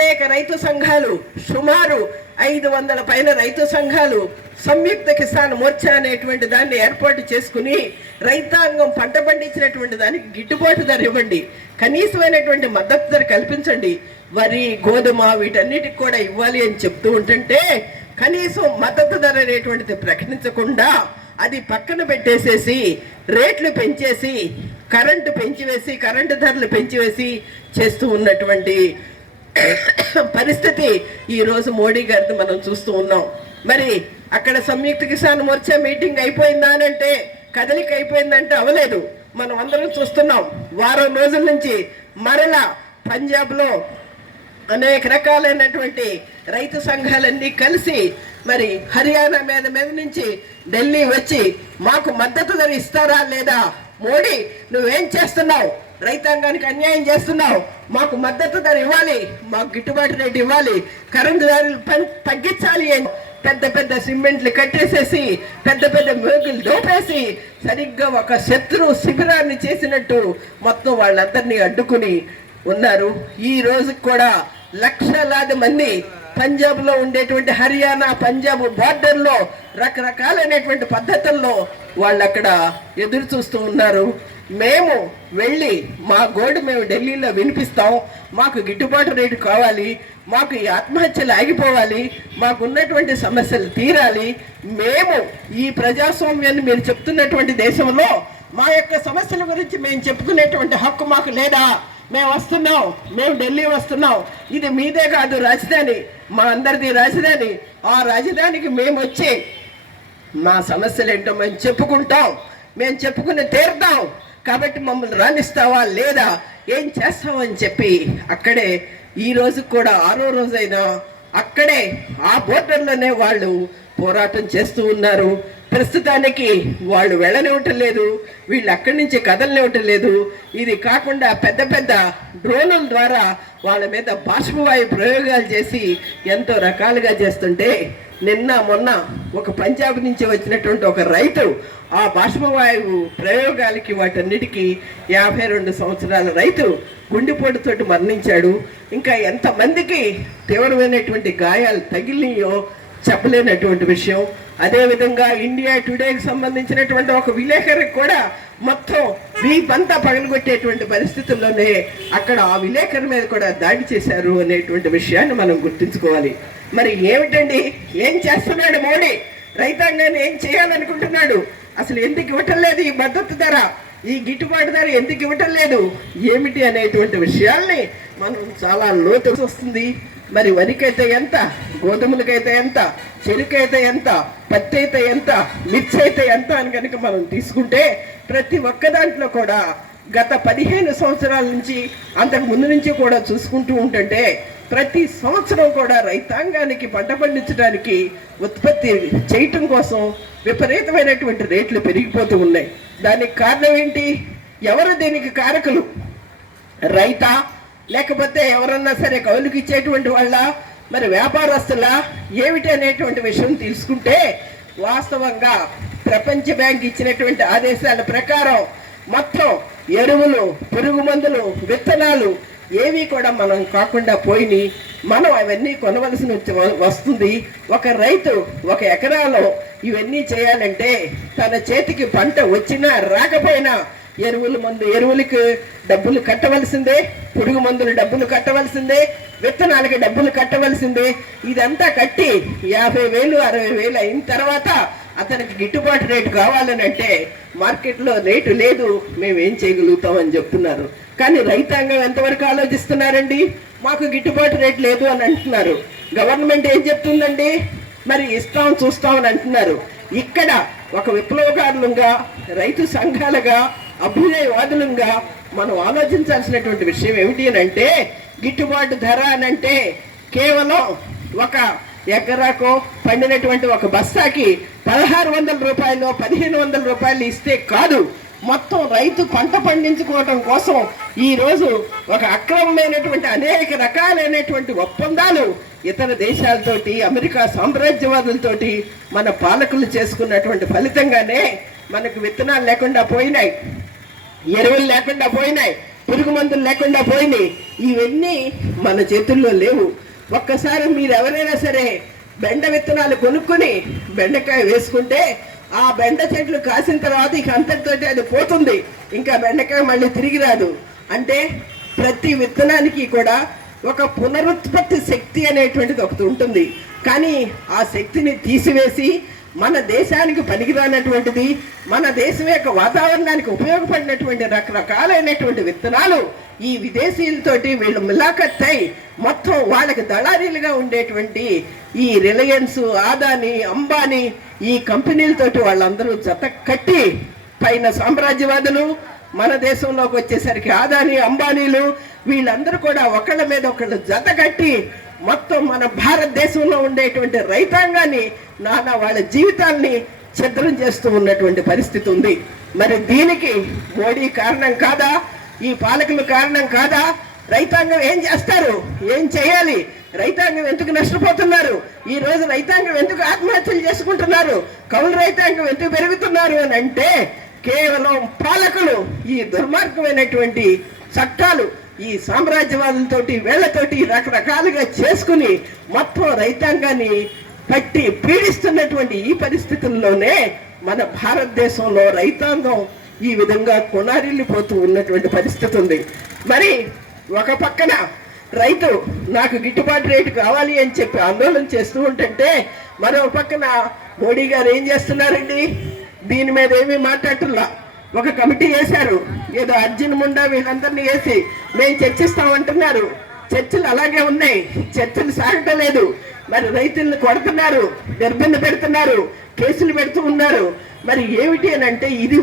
అనేక రైతు సంఘాలు, సుమారు 500 పైన రైతు సంఘాలు సంయుక్త కిసాన్ మోర్చా అనేటువంటి దాన్ని ఏర్పాటు చేసుకుని రైతాంగం పంట పండించినటువంటి దానికి గిట్టుబాటు ధర ఇవ్వండి, కనీసమైనటువంటి మద్దతు ధర కల్పించండి, వరి గోధుమ వీటన్నిటికి కూడా ఇవ్వాలి అని చెప్తూ ఉంటుంటే కనీసం మద్దతు ధర అనేటువంటిది ప్రకటించకుండా అది పక్కన పెట్టేసేసి రేట్లు పెంచేసి కరెంటు ధరలు పెంచివేసి చేస్తూ ఉన్నటువంటి పరిస్థితి ఈ రోజు మోడీ గారిని మనం చూస్తూ ఉన్నాం. మరి అక్కడ సంయుక్త కిసాన్ మోర్చా మీటింగ్ అయిపోయిందా అంటే, కదలిక అయిపోయిందంటే అవలేదు. మనం అందరం చూస్తున్నాం. వారం రోజుల నుంచి మరలా పంజాబ్లో అనేక రకాలైనటువంటి రైతు సంఘాలన్నీ కలిసి మరి హర్యానా మీద నుంచి ఢిల్లీ వచ్చి మాకు మద్దతు ధర ఇస్తారా లేదా, మోడీ నువ్వేం చేస్తున్నావు, రైతాంగానికి అన్యాయం చేస్తున్నావు, మాకు మద్దతు ధర ఇవ్వాలి, మాకు గిట్టుబాటు రేటు ఇవ్వాలి, కరెంటు ధరలు తగ్గించాలి అని పెద్ద సిమెంట్లు కట్టేసేసి పెద్ద మేకులు దోపేసి సరిగ్గా ఒక శత్రు శిబిరాన్ని చేసినట్టు మొత్తం వాళ్ళందరినీ అడ్డుకుని ఉన్నారు. ఈ రోజు కూడా లక్షలాది మంది పంజాబ్లో ఉండేటువంటి హర్యానా పంజాబ్ బార్డర్లో రకరకాలైనటువంటి పద్ధతుల్లో వాళ్ళు అక్కడ ఎదురు చూస్తూ ఉన్నారు. మేము వెళ్ళి మా గోడు మేము ఢిల్లీలో వినిపిస్తాం, మాకు గిట్టుబాటు రేటు కావాలి, మాకు ఈ ఆత్మహత్యలు ఆగిపోవాలి, మాకు ఉన్నటువంటి సమస్యలు తీరాలి, మేము ఈ ప్రజాస్వామ్యాన్ని మీరు చెప్తున్నటువంటి దేశంలో మా యొక్క సమస్యల గురించి మేము చెప్పుకునేటువంటి హక్కు మాకు లేదా, మేము వస్తున్నాం, మేము ఢిల్లీ వస్తున్నాం, ఇది మీదే కాదు రాజధాని, మా అందరిది రాజధాని, ఆ రాజధానికి మేము వచ్చి మా సమస్యలు ఏంటో మేము చెప్పుకుంటాం, మేము చెప్పుకుని తీరుతాం, కాబట్టి మమ్మల్ని రాణిస్తావా లేదా, ఏం చేస్తామని చెప్పి అక్కడే ఈ రోజు కూడా 6వ రోజైనా అక్కడే ఆ బోర్డర్లోనే వాళ్ళు పోరాటం చేస్తూ ఉన్నారు. ప్రస్తుతానికి వాళ్ళు వెళ్ళనివ్వటం లేదు, వీళ్ళు అక్కడి నుంచి కదలనివ్వటం లేదు. ఇది కాకుండా పెద్ద డ్రోన్ల ద్వారా వాళ్ళ మీద బాష్పవాయు ప్రయోగాలు చేసి ఎంతో రకాలుగా చేస్తుంటే నిన్న మొన్న ఒక పంజాబ్ నుంచి వచ్చినటువంటి ఒక రైతు ఆ బాష్పవాయువు ప్రయోగాలకి వాటన్నిటికీ 52 సంవత్సరాల రైతు గుండెపోటుతోటి మరణించాడు. ఇంకా ఎంతమందికి తీవ్రమైనటువంటి గాయాలు తగిలినాయో చెప్పలేనటువంటి విషయం. అదేవిధంగా ఇండియా టుడేకి సంబంధించినటువంటి ఒక విలేకరికి కూడా మొత్తం వీపంతా పగలగొట్టేటువంటి పరిస్థితుల్లోనే అక్కడ ఆ విలేకరి మీద కూడా దాడి చేశారు అనేటువంటి విషయాన్ని మనం గుర్తుంచుకోవాలి. మరి ఏమిటండి, ఏం చేస్తున్నాడు మోడీ, రైతాంగాన్ని ఏం చేయాలనుకుంటున్నాడు, అసలు ఎందుకు ఇవ్వటం లేదు ఈ మద్దతు ధర, ఈ గిట్టుబాటు ధర ఎందుకు ఇవ్వటం లేదు, ఏమిటి అనేటువంటి విషయాల్ని మనం చాలా లోతు వస్తుంది. మరి వరికైతే ఎంత, గోధుమలకైతే ఎంత, చెరుకైతే ఎంత, పత్తి అయితే ఎంత, మిర్చి అయితే ఎంత అని కనుక మనం తీసుకుంటే ప్రతి ఒక్క దాంట్లో కూడా గత 15 సంవత్సరాల నుంచి అంతకు ముందు నుంచి కూడా చూసుకుంటూ ఉంటుంటే ప్రతి సంవత్సరం కూడా రైతాంగానికి పంట పండించడానికి ఉత్పత్తి చేయటం కోసం విపరీతమైనటువంటి రేట్లు పెరిగిపోతూ ఉన్నాయి. దానికి కారణం ఏంటి, ఎవరు దీనికి కారకులు, రైతా లేకపోతే ఎవరన్నా సరే కౌలుకి ఇచ్చేటువంటి వాళ్ళ, మరి వ్యాపారస్తులా, ఏమిటి అనేటువంటి విషయం తెలుసుకుంటే వాస్తవంగా ప్రపంచ బ్యాంక్ ఇచ్చినటువంటి ఆదేశాల ప్రకారం మొత్తం ఎరువులు, పురుగు మందులు, విత్తనాలు ఏవి కూడా మనం కాకుండా పోయి మనం అవన్నీ కొనవలసి వస్తుంది. ఒక రైతు 1 ఎకరాలో ఇవన్నీ చేయాలంటే తన చేతికి పంట వచ్చినా రాకపోయినా ఎరువులకి డబ్బులు కట్టవలసిందే, పురుగు మందులు డబ్బులు కట్టవలసిందే, విత్తనాలకి డబ్బులు కట్టవలసిందే. ఇదంతా కట్టి 50,000 60,000 అయిన తర్వాత అతనికి గిట్టుబాటు రేటు కావాలని అంటే మార్కెట్లో రేటు లేదు, మేమేం చేయగలుగుతామని చెప్తున్నారు. కానీ రైతాంగం ఎంతవరకు ఆలోచిస్తున్నారండి, మాకు గిట్టుబాటు రేటు లేదు అని అంటున్నారు. గవర్నమెంట్ ఏం చెప్తుందండి, మరి ఇస్తాం చూస్తామని అంటున్నారు. ఇక్కడ ఒక విప్లవకారులుగా, రైతు సంఘాలుగా, అభ్యుదయవాదులుగా మనం ఆలోచించాల్సినటువంటి విషయం ఏమిటి అని అంటే, గిట్టుబాటు ధర అని అంటే కేవలం 1 ఎకరాకు పండినటువంటి ఒక బస్తాకి 1,600 రూపాయలు 1,500 రూపాయలు ఇస్తే కాదు, మొత్తం రైతు పంట పండించుకోవడం కోసం ఈరోజు ఒక అక్రమమైనటువంటి అనేక రకాలైనటువంటి ఒప్పందాలు ఇతర దేశాలతోటి, అమెరికా సామ్రాజ్యవాదులతోటి మన పాలకులు చేసుకున్నటువంటి ఫలితంగానే మనకు విత్తనాలు లేకుండా పోయినాయి, ఎరువులు లేకుండా పోయినాయి, పురుగు మందులు లేకుండా పోయినాయి. ఇవన్నీ మన చేతుల్లో లేవు. ఒక్కసారి మీరు ఎవరైనా సరే బెండ విత్తనాలు కొనుక్కొని బెండకాయ వేసుకుంటే ఆ బెండ చెట్లు కాసిన తర్వాత ఇక అంతటితోటి అది పోతుంది, ఇంకా బెండకాయ మళ్ళీ తిరిగి రాదు. అంటే ప్రతి విత్తనానికి కూడా ఒక పునరుత్పత్తి శక్తి అనేటువంటిది ఒకటి ఉంటుంది. కానీ ఆ శక్తిని తీసివేసి మన దేశానికి పనికిరానటువంటిది, మన దేశం యొక్క వాతావరణానికి ఉపయోగపడినటువంటి రకరకాలైనటువంటి విత్తనాలు ఈ విదేశీయులతోటి వీళ్ళు మిలాఖత్తై మొత్తం వాళ్ళకి దళారీలుగా ఉండేటువంటి ఈ రిలయన్స్, ఆదాని, అంబానీ ఈ కంపెనీలతోటి వాళ్ళందరూ జత కట్టి పైన సామ్రాజ్యవాదులు, మన దేశంలోకి వచ్చేసరికి ఆదాని, అంబానీలు వీళ్ళందరూ కూడా ఒకళ్ళ మీద ఒకళ్ళు జత కట్టి మొత్తం మన భారతదేశంలో ఉండేటువంటి రైతాంగాన్ని, నానా వాళ్ళ జీవితాల్ని ఛిద్రం చేస్తూ ఉన్నటువంటి పరిస్థితి ఉంది. మరి దీనికి మోడీ కారణం కాదా? ఈ పాలకులు కారణం కాదా? రైతాంగం ఏం చేస్తారు? ఏం చేయాలి? రైతాంగం ఎందుకు నష్టపోతున్నారు? ఈ రోజు రైతాంగం ఎందుకు ఆత్మహత్యలు చేసుకుంటున్నారు? కౌలు రైతాంగం ఎందుకు పెరుగుతున్నారు అని అంటే కేవలం పాలకులు ఈ దుర్మార్గమైనటువంటి చట్టాలు, ఈ సామ్రాజ్యవాదులతోటి వీళ్లతోటి రకరకాలుగా చేసుకుని మొత్తం రైతాంగాన్ని పట్టి పీడిస్తున్నటువంటి ఈ పరిస్థితుల్లోనే మన భారతదేశంలో రైతాంగం ఈ విధంగా కొనారిల్లిపోతూ ఉన్నటువంటి పరిస్థితి ఉంది. మరి ఒక పక్కన రైతు నాకు గిట్టుబాటు రేటు కావాలి అని చెప్పి ఆందోళన చేస్తూ ఉంటుంటే, మరో పక్కన మోడీ గారు ఏం చేస్తున్నారండి? దీని మీద ఏమీ మాట్లాడుతున్నా. ఒక కమిటీ వేశారు, ఏదో అర్జున్ ముండా వీళ్ళందరినీ వేసి మేము చర్చిస్తామంటున్నారు. చర్చలు అలాగే ఉన్నాయి, చర్చలు సాగటం లేదు. మరి రైతులను కొడుతున్నారు, నిర్బంధ పెడుతున్నారు, కేసులు పెడుతూ ఉన్నారు. మరి ఏమిటి అని అంటే ఇది